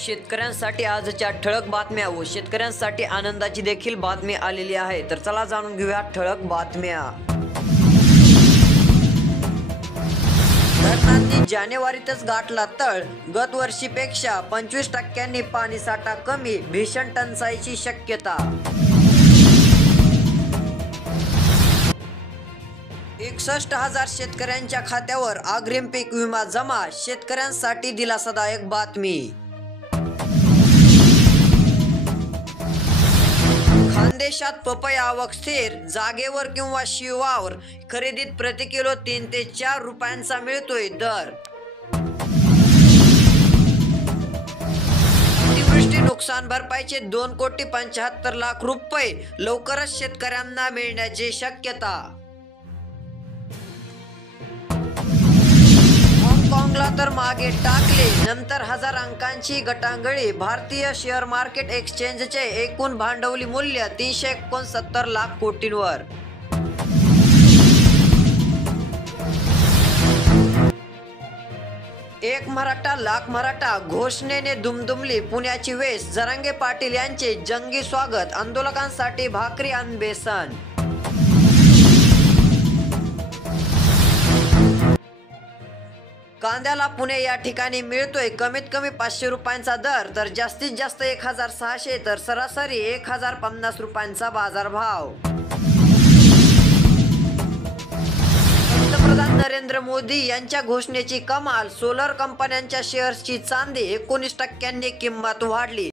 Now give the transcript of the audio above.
शेतकऱ्यांसाठी आजच्या ठळक बातम्या व शेतकऱ्यांसाठी आनंदाची देखील बातमी आलेली आहे। तर चला जाणून घेऊया ठळक बातम्या। धरणांनी जानेवारीतच गाठला तळ, गत वर्षीपेक्षा 25% पाणीसाठा कमी, भीषण टंचाईची शक्यता। 61,000 शेतकऱ्यांच्या खात्यावर अग्रिम पीक विमा जमा, शेतकऱ्यांसाठी दिलासादायक बातमी। खानदेशात पपया आवक स्थिर, जागेवर किंवा शिवावर खरेदीत प्रति किलो 3 ते 4 रुपयांचा मिळतोय दर। अतिवृष्टी नुकसान भरपाईचे 2,75,00,000 रुपये लवकरच शेतकऱ्यांना मिळण्याची शक्यता। हाँगकाँगला तर मागे टाकले, नंतर 1000 अंकांची गटांगळी। भारतीय शेअर मार्केट एक्सचेंजचे एकूण भांडवली मूल्य 369 लाख कोटींवर। एक मराठा लाख मराठा घोषणेने दुमदुमली पुण्याची वेस, जरांगे पाटील यांचे जंगी स्वागत, आंदोलकांसाठी भाकरी अन बेसन। कांद्याला पुणे या ठिकाणी मिळतोय कमीत कमी 500 रुपयांचा दर, तर जास्तीत जास्त 1600, तर सरासरी 1050 रुपयांचा बाजारभाव। पंतप्रधान नरेंद्र मोदी यांच्या घोषणेची कमाल, सोलर कंपन्यांच्या शेअर्सची चांदी 19% किंमत वाढली।